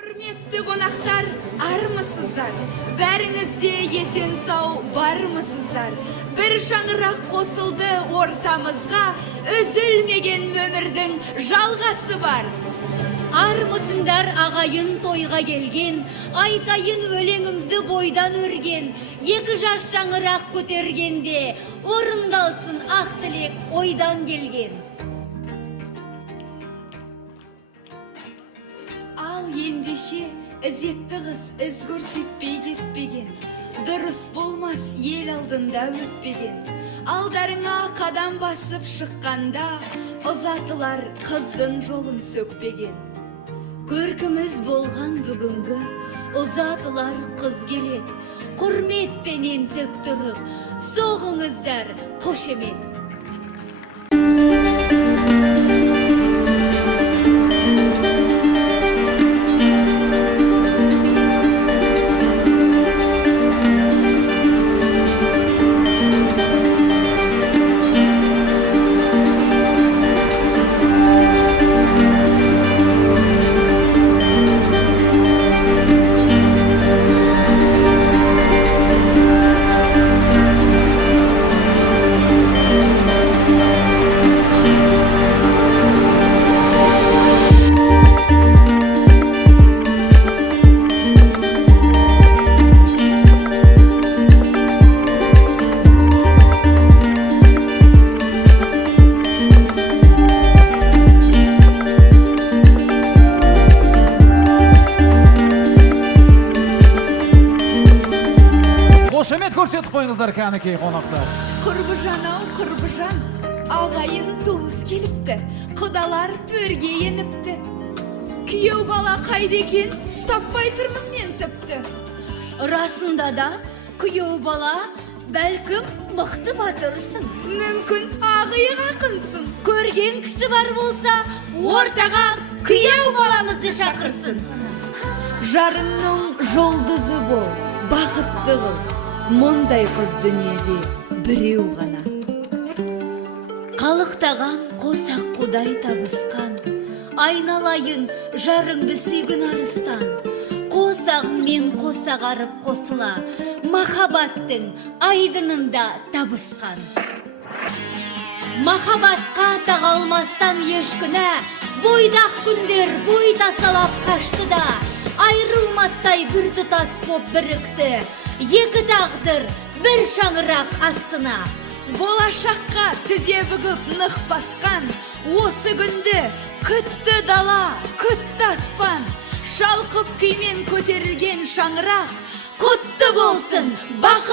Құрметті қонақтар, армысыздар? Бәріңізде есен сау бармысыздар? Бір шаңырақ қосылды ортамызға, үзілмеген өмірдің жалғасы бар. Армысыңдар ағайын тойға келген, айтайын өлеңімді бойдан өрген, екі жас шаңырақ көтергенде, орындалсын ақ тілек ойдан келген. Ал ендеше ізетті қыз із көрсетпей кетпеген, дұрыс болмас ел алдында өтпеген. Алдарыңа қадам басып шыққанда, ұзатылар қыздың жолын сөкпеген. Көркіміз болған бүгінгі, ұзатылар қыз келет, құрметпенен тік тұрып, соғыңыздар қошемет. Қошемет көрсетіп қойыңыздар кәнекей қонақтар. Құрбыжан-ау құрбыжан, ағайын туыс келіпті, құдалар төрге еніпті. Күйеу бала қайда екен, таппай тұрмын мен тіпті. Расында да күйеу бала бәлкім мықты батырсың. Мүмкін ағиық ақынсың. Көрген кісі бар болса, ортаға күйеу баламызды шақырсын. Жарыңның жолдызы бол, бақытты қыл. Мұндай қыз дүниеде біреу ғана. Қалықтаған қосақ құдай табысқан, айналайын жарыңды сүйгін арыстан. Қосағым мен қосақ арып қосыла, махаббаттың айдынында табысқан. Махаббатқа тағалмастан еш күнә, бойдақ күндер бой тасалап қашты да, айрылмастай бір тұтас боп бірікті, екі тағдыр бір шаңырақ астына. Болашаққа тізе бүгіп нық басқан, осы күнді күтті дала, күтті аспан. Шалқып күймен көтерілген шаңырақ, Құтты болсын бақыт